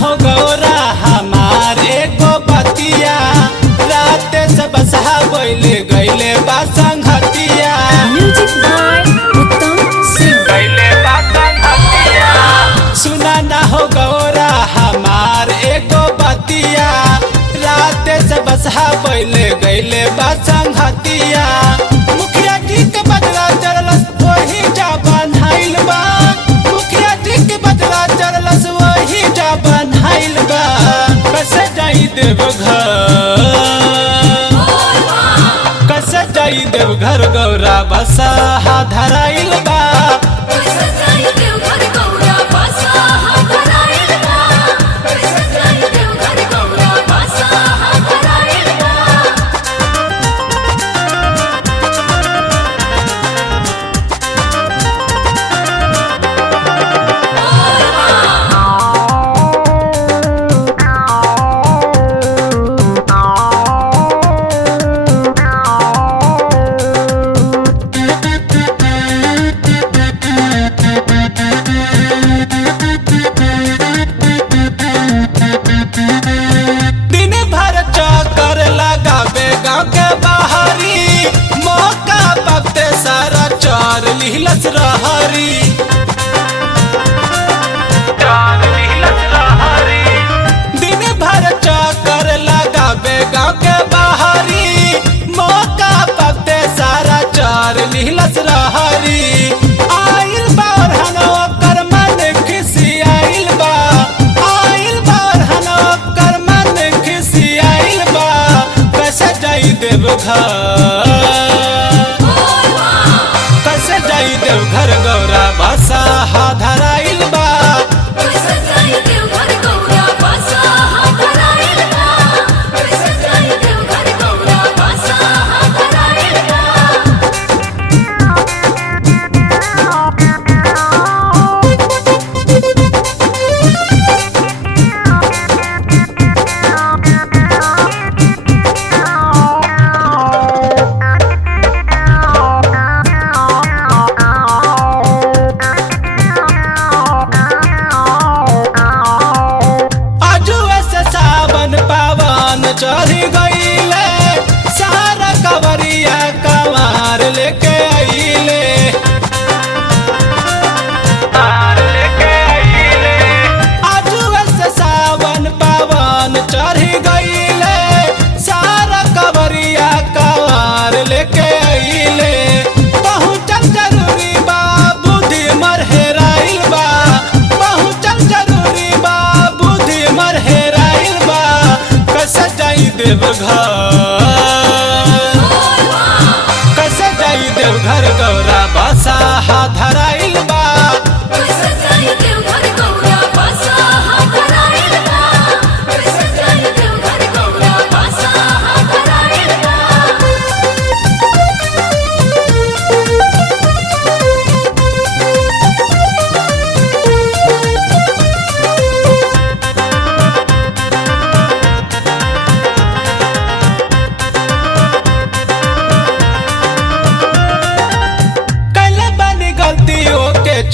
हो गौरा हमार एगो बतिया रात से बसहा बोले गईले बा संगतिया। म्यूजिक बाय उत्तम सिंह। गईले बा संगतिया सुना ना हो गौरा हमार एगो बतिया रात से बसहा बोले गईले बा संगतिया। मुखिया जी के बदला चढ़लस वही जा बन्हाइल बा। मुखिया जी के बदला चढ़लस वही जा बन्हाइल बा। कैसे जाई देवघर कैसे जाई देवघर गौरा बसहा धराइल बा। दिन भर चक्कर लगावे गाँव के बाहरी मौका पकते सारा चार लिहलस रहरी। दिन भर चक्कर लगावे गाँव के बाहरी मौका पकते सारा चार लिहलस रहरी। आइल बार हनवा कर मन खिसियाइल बा। आइल बार हनवा कर मन खिसियाइल बा। कैसे जाई देवघर कैसे जाई देवघर गौरा बसहा धराइल बा। चढ़ी गईले सारा कवरिया कवार लेके आइले। आजुए से सावन पावन चढ़ी गईले सारा कवरिया कवार लेके आइले। पहुँचल जरूरी बा बुद्धि मर हेराइल बा। पहुँचल जरूरी बा बुद्धि मर हेराइल बा। कैसे जाई देवघर कैसे जाई देवघर गौरा बसहा धराइल बा।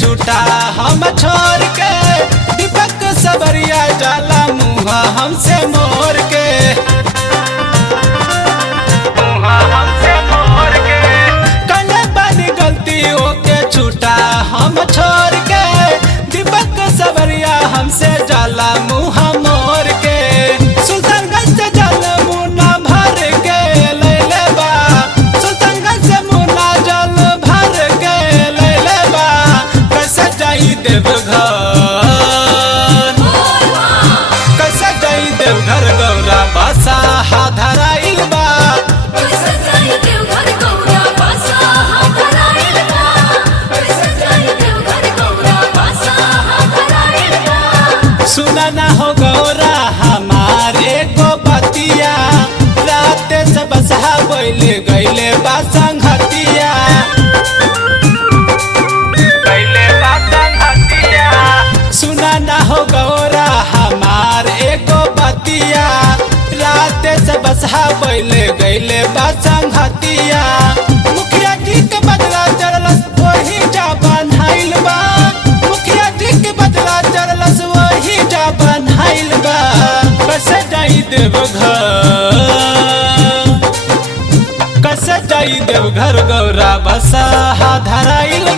छूटा हम छोड़ के दीपक सबरिया जाला मुहा हमसे मोर के। कले बनी गलती ओके छूटा हम छोड़ के दीपक सबरिया हमसे जाला मुहा मोर के। सुल्तानगंज से जल मुना भर के लैले बा। सुल्तानगंज से मुना जल भर के लैले बा। कैसे जाई देवघर कैसे जाई देवघर गौरा बसहा धराइल बा। सुना ना हो गौरा हमार एगो बतिया रात से बसहा बोले गईले बा संगतिया। सुना ना हो गौरा हमार एगो बतिया रात से बसहा बोले गईले बा संगतिया। मुखिया जी के बदला चढ़लस वही जा बन्हाइल बा। मुखिया जी के बदला चढ़लस वही जा बन्हाइल देवघर, कैसे जाई देवघर गौरा बसा धराइल